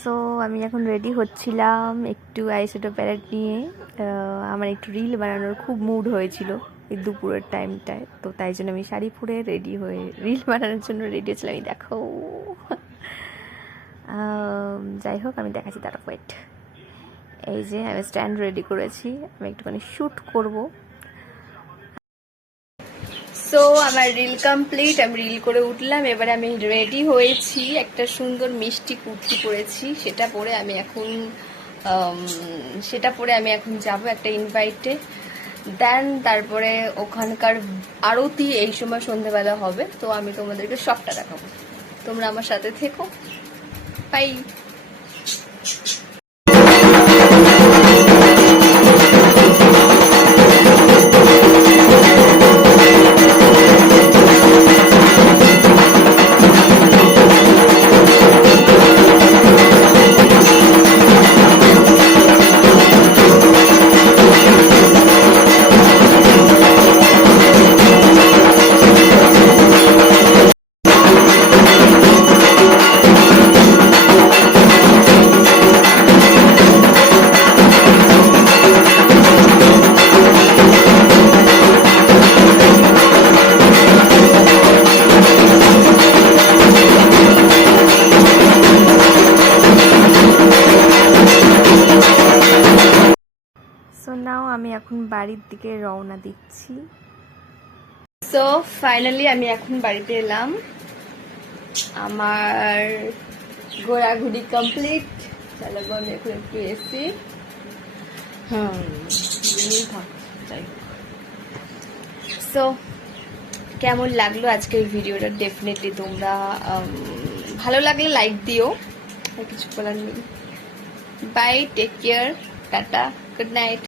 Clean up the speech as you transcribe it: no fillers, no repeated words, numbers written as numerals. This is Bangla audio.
সো আমি এখন রেডি হচ্ছিলাম একটু আইশ্যাডো প্যালেট নিয়ে। আমার একটু রিল বানানোর খুব মুড হয়েছিল এই দুপুরের টাইমটায়, তো তাই জন্য আমি শাড়ি পরে রেডি হয়ে রিল বানানোর জন্য রেডি হচ্ছিলাম। আমি দেখো, যাই হোক আমি দেখাচ্ছি, তার ওয়েট। এই যে আমি স্ট্যান্ড রেডি করেছি, আমি একটুখানি শ্যুট করব। সো আমার রিল কমপ্লিট, আমি রিল করে উঠলাম। এবারে আমি রেডি হয়েছি, একটা সুন্দর মিষ্টি কুর্তি পরেছি, সেটা পরে আমি এখন যাব একটা ইনভাইটে। দেন তারপরে ওখানকার আরতি এই সময় সন্ধ্যেবেলা হবে, তো আমি তোমাদেরকে সবটা দেখাবো, তোমরা আমার সাথে থেকো। বাই। সো নাও আমি এখন বাড়ির দিকে রওনা দিচ্ছি। সো ফাইনালি আমি এখন বাড়িতে এলাম, আমার ঘোরাঘুরি কমপ্লিট। চালাবো আমি এখন একটু এসি। সো কেমন লাগলো আজকের ভিডিওটা? ডেফিনেটলি তোমরা ভালো লাগলে লাইক দিও, আর কিছু বলার নেই। Bye, take care, tata, good night.